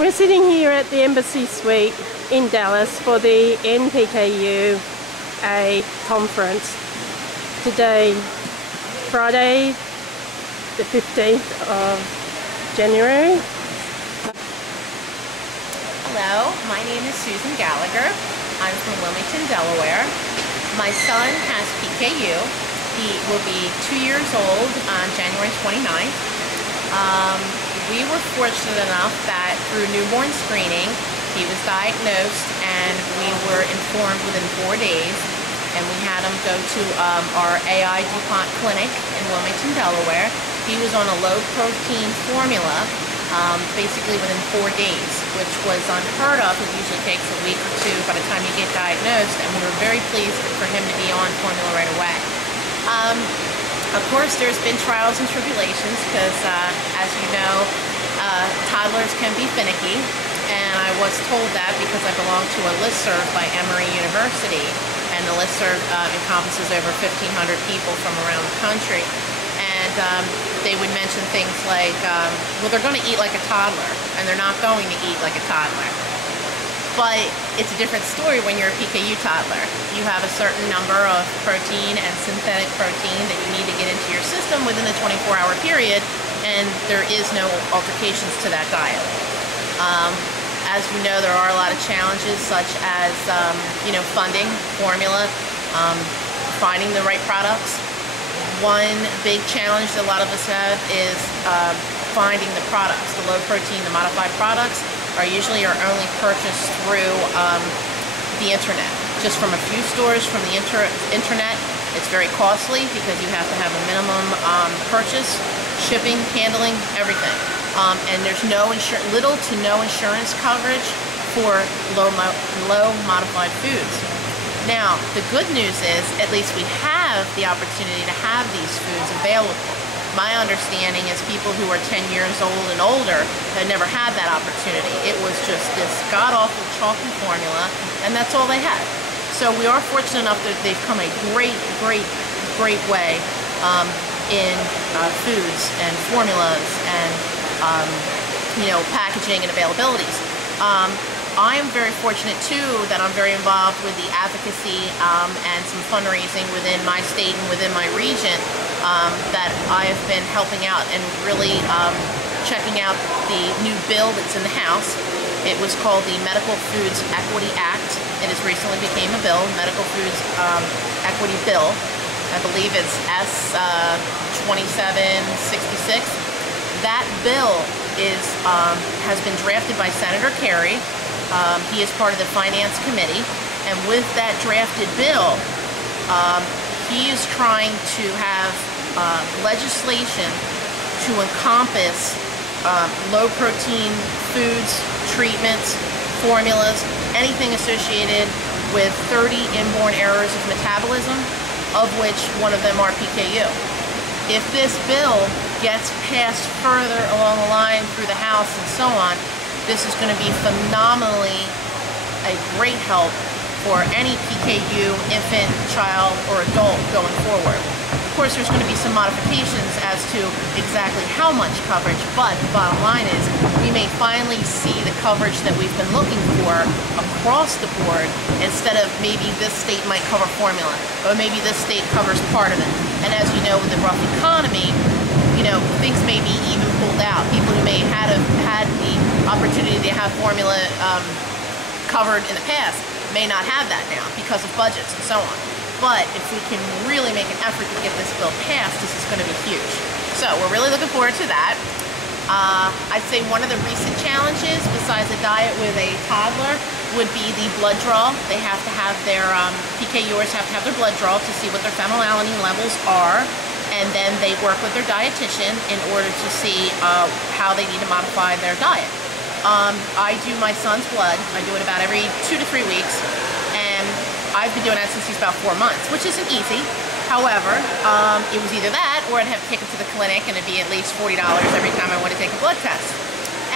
We're sitting here at the Embassy Suite in Dallas for the NPKUA conference. Today, Friday, the 15th of January. Hello, my name is Susan Gallagher. I'm from Wilmington, Delaware. My son has PKU. He will be 2 years old on January 29th. We were fortunate enough that through newborn screening, he was diagnosed and we were informed within 4 days. And we had him go to our AI DuPont clinic in Wilmington, Delaware. He was on a low-protein formula basically within 4 days, which was unheard of. It usually takes a week or two by the time you get diagnosed, and we were very pleased for him to be on formula right away. Of course, there's been trials and tribulations because, as you know, toddlers can be finicky, and I was told that because I belong to a listserv by Emory University, and the listserv encompasses over 1,500 people from around the country. And they would mention things like, well, they're going to eat like a toddler, and they're not going to eat like a toddler. But it's a different story when you're a PKU toddler. You have a certain number of protein and synthetic protein that you need to get into your system within a 24-hour period, and there is no altercations to that diet. As you know, there are a lot of challenges such as, funding, formula, finding the right products. One big challenge that a lot of us have is finding the products. The low protein, the modified products are usually only purchased through the internet. Just from a few stores from the internet, it's very costly because you have to have a minimum purchase, shipping, handling, everything. And there's little to no insurance coverage for low modified foods. Now, the good news is, at least we have the opportunity to have these foods available. My understanding is people who are 10 years old and older had never had that opportunity. It was just this god-awful chalky formula, and that's all they had. So we are fortunate enough that they've come a great way in foods and formulas and packaging and availabilities. I am very fortunate too that I'm very involved with the advocacy and some fundraising within my state and within my region that I have been helping out and really checking out the new bill that's in the House. It was called the Medical Foods Equity Act. It has recently became a bill, Medical Foods Equity Bill. I believe it's S 2766. That bill has been drafted by Senator Kerry. He is part of the Finance Committee, and with that drafted bill, he is trying to have legislation to encompass low-protein foods, treatments, formulas, anything associated with 30 inborn errors of metabolism, of which one of them are PKU. If this bill gets passed further along the line through the House and so on, this is going to be phenomenally a great help for any PKU infant, child, or adult going forward. Of course, there's going to be some modifications as to exactly how much coverage, but the bottom line is we may finally see the coverage that we've been looking for across the board, instead of maybe this state might cover formula, or maybe this state covers part of it. And as you know, with the rough economy, things may be even pulled out. People who may have had the opportunity to have formula covered in the past may not have that now because of budgets and so on. But if we can really make an effort to get this bill passed, this is going to be huge. So we're really looking forward to that. I'd say one of the recent challenges, besides a diet with a toddler, would be the blood draw. They have to have their, PKUers have to have their blood draw to see what their phenylalanine levels are. And then they work with their dietitian in order to see how they need to modify their diet. I do my son's blood. I do it about every 2 to 3 weeks, and I've been doing that since he's about 4 months, which isn't easy. However, it was either that or I'd have to take him to the clinic, and it'd be at least $40 every time I want to take a blood test.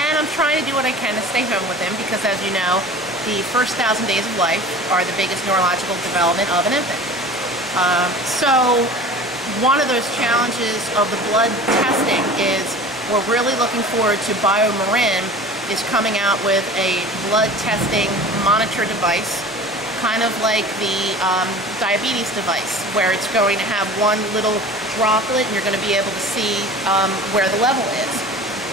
And I'm trying to do what I can to stay home with him because, as you know, the first 1,000 days of life are the biggest neurological development of an infant. So one of those challenges of the blood testing is we're really looking forward to BioMarin is coming out with a blood testing monitor device, kind of like the diabetes device, where it's going to have one little droplet and you're going to be able to see where the level is.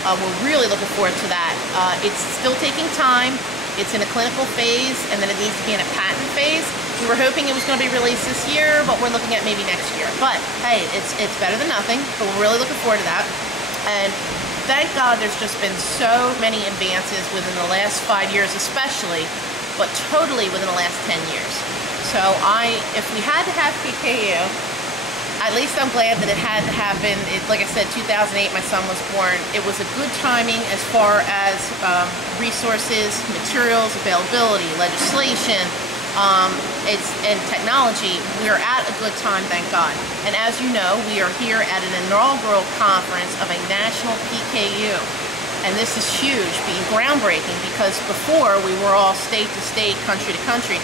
We're really looking forward to that. It's still taking time. It's in a clinical phase, and then it needs to be in a patent phase. We were hoping it was going to be released this year, but we're looking at maybe next year. But hey, it's better than nothing, but we're really looking forward to that. And thank God there's just been so many advances within the last 5 years especially, but totally within the last 10 years. So if we had to have PKU, at least I'm glad that it had to happen. Like I said, 2008, my son was born. It was a good timing as far as resources, materials, availability, legislation, and technology. We're at a good time, thank God. And as you know, we are here at an inaugural conference of a national PKU. And this is huge, being groundbreaking, because before we were all state to state, country to country.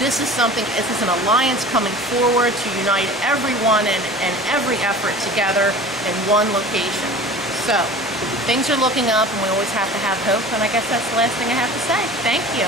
This is an alliance coming forward to unite everyone and every effort together in one location. So things are looking up, and we always have to have hope, and I guess that's the last thing I have to say. Thank you.